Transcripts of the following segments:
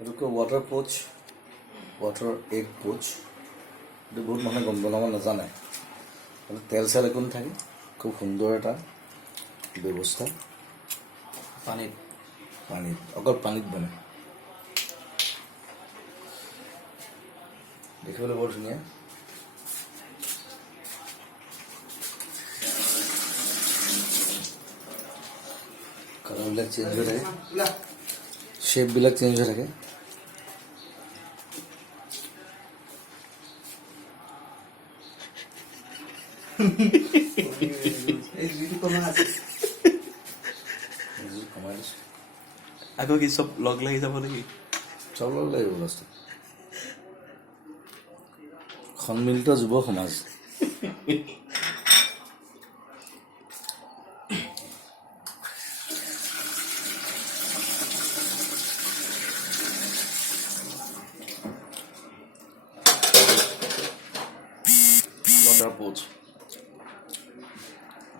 এইটোকে ৱাটাৰ পোচ, water egg পোচ। এইটো বহুত মানুহে বনাব নাজানে। তেল চেল একো নাথাকে, খুব সুন্দৰ এটা ব্যৱস্থা। পানীত অকল পানীত বনায়। দেখিবলৈ বৰ ধুনীয়া। কালাৰবিলাক চেঞ্জ হৈ থাকে, শ্বেপবিলাক চেঞ্জ হৈ থাকে। আকৌ কি চব লগ লাগি যাব নেকি? চব লগ লাগিব বস্তু। সন্মিলিত যুৱ সমাজ। ৱাটাৰ পোচ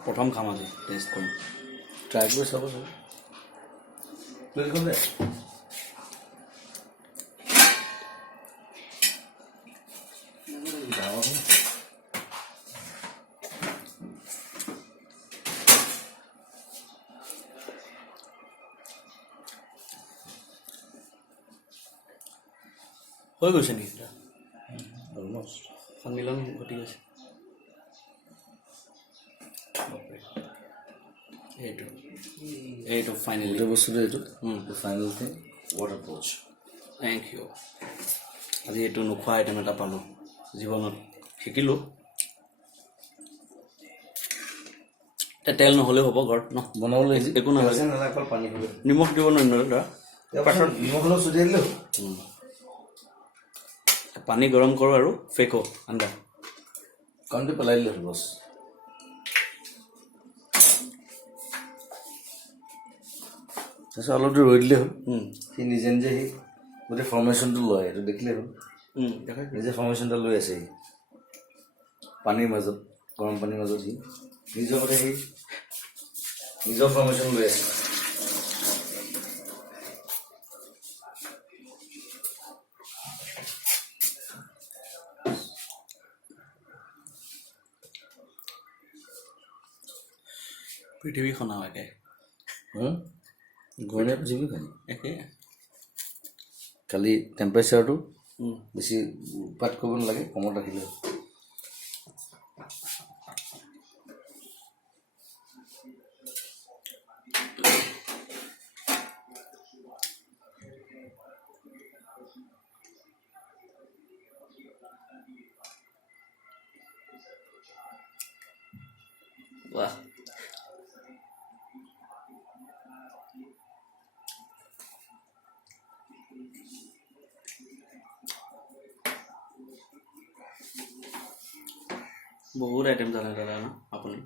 প্ৰথম খাম আজি, টেষ্ট কৰিম। ট্ৰাই কৰি চাব চাব। হৈ গৈছে নেকি? অলমষ্ট সন্মিলন ঘটি গৈছে। এইটো ফাইনেলি গোটেই বস্তুটো এইটো final thing water pouch. Thank you. আজি এইটো নোখোৱা আইটেম এটা পালোঁ, জীৱনত শিকিলোঁ। তেল নহ'লেও হ'ব ঘৰত ন, বনাবলৈ একো নালাগে। অকল পানী হ'ব, নিমখ দিব নোৱাৰিলে পাছত নিমখ অলপ ছটিয়াই দিলেও পানী গৰম কৰোঁ আৰু ফেকো আন্দা কণটো পেলাই দিলে হ'ল বছ। তাৰপিছত অলপ দেৰি ৰৈ দিলেই হ'ল। সি নিজে নিজে সি গোটেই ফৰ্মেশ্যনটো লয়, এইটো দেখিলেই হ'ল। নিজে ফৰ্মেশ্যন এটা লৈ আছে সি পানীৰ মাজত, গৰম পানীৰ মাজত। সি নিজৰ মতে সি নিজৰ ফৰ্মেশ্যন লৈ আছে। পৃথিৱীখন আৰু একে ঘূৰণীয়া পৃথিৱী খালি একে। খালি টেম্পাৰেচাৰটো বেছি উৎপাত কৰিব নালাগে, কমত ৰাখিলে হ'ল। বাহ, বহুত আইটেম জানে দাদা ন আপুনি?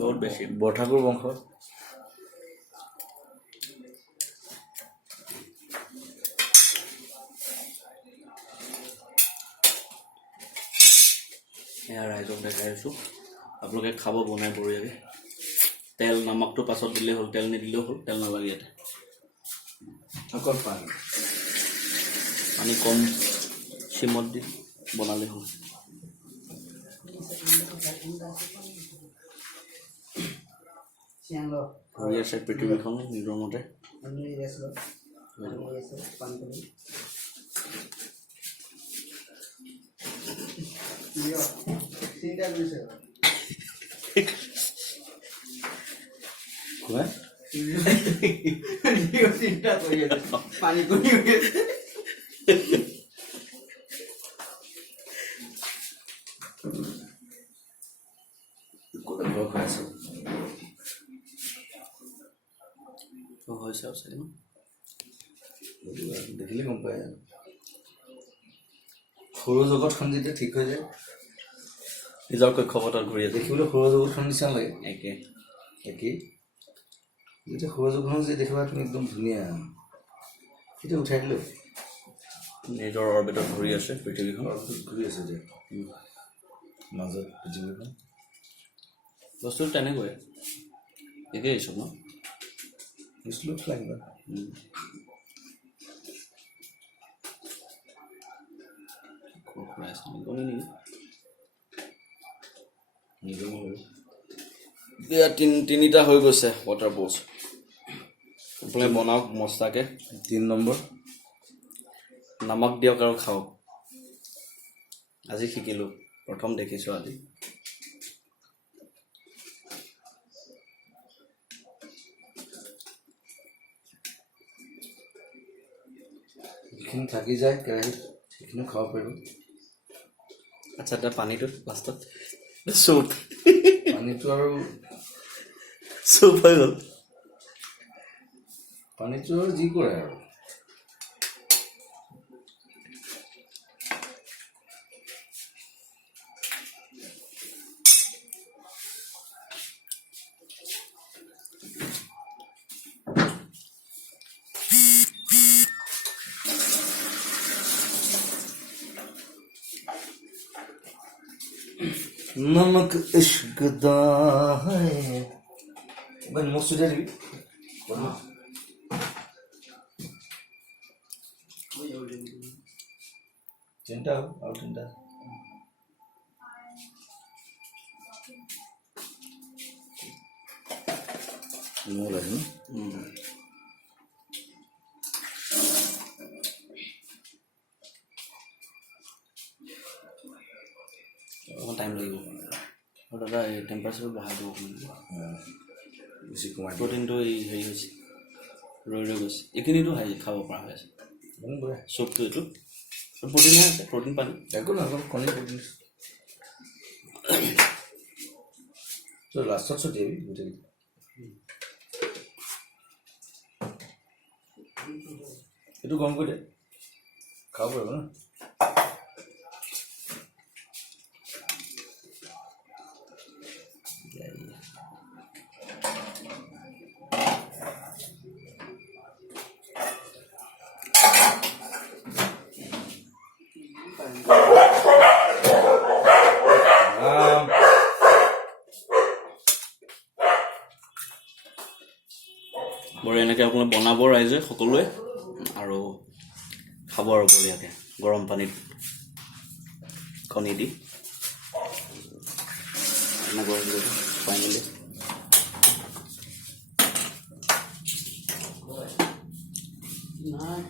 বহুত বেছি। বৰঠাকুৰ বংশ। এয়া ৰাইজক দেখাই আছোঁ, আপোনালোকে খাব বনাই বঢ়িয়াকৈ। তেল নামকটো পাছত দিলেই হ'ল, তেল নিদিলেও হ'ল, তেল নালাগে ইয়াতে। অকল পানী পানী কম চিমত দি বনালে হ'ল। ঘূৰি আছে পৃথিৱীখন নিজৰ মতে। পানী কৰি ঘৰ খাই আছো। হৈছে আৰু চাগে ন? দেখিলে গম পায়। সৰু জগতখন যেতিয়া ঠিক হৈ যায়, নিজৰ কক্ষপথত ঘূৰি আছে। দেখিবলৈ সৰু জগতখন নিচিনা লাগে। একেই যেতিয়া সৰু জগতখন যে দেখিবা তুমি একদম ধুনীয়া, সেইটো উঠাই দিলো। নিজৰ অৰবিটত ঘূৰি আছে পৃথিৱীখন, ঘূৰি আছে এতিয়া মাজত পৃথিৱীখন। বস্তুটো তেনেকুৱাই একেই চব ন। This looks like that. এতিয়া তিনিটা হৈ গৈছে ৱাটাৰ বলছ আপুনি বনাওক মস্তাকে 3 নম্বৰ নামক দিয়ক আৰু খাওক আজি শিকিলোঁ প্ৰথম দেখিছোঁ আজি যিখিনি থাকি যায় কেৰাহীত সেইখিনি খাব পাৰিব আচ্ছা এতিয়া পানীটো লাষ্টত চুপ পানীটো আৰু চুপ হৈ গ'ল পানীটো আৰু যি কৰে আৰু नमक इश्क दा है भाई मोस्ट डेली चिंता और चिंता मोर है অকণ টাইম লাগিব আৰু দাদা এই টেম্পাৰেচাৰ বঢ়াই দিব বেছি কমাই প্ৰটিনটো এই হেৰি হৈছে ৰৈ গৈছে এইখিনিতো খাব পৰা হৈ আছে দিব চুপটো এইটো প্ৰটিনহে আছে প্ৰটিন পানী একো নহয় কণী প্ৰটিন তো লাষ্টত ছটিয়াবি গোটেই এইটো গৰম কৰি দে খাব পাৰিব ন বৰ এনেকৈ আপোনালোকে বনাব ৰাইজে সকলোৱে আৰু খাব আৰু বঢ়িয়াকৈ গৰম পানীত কণী দি এনেকৈ ফাইনেলি নাই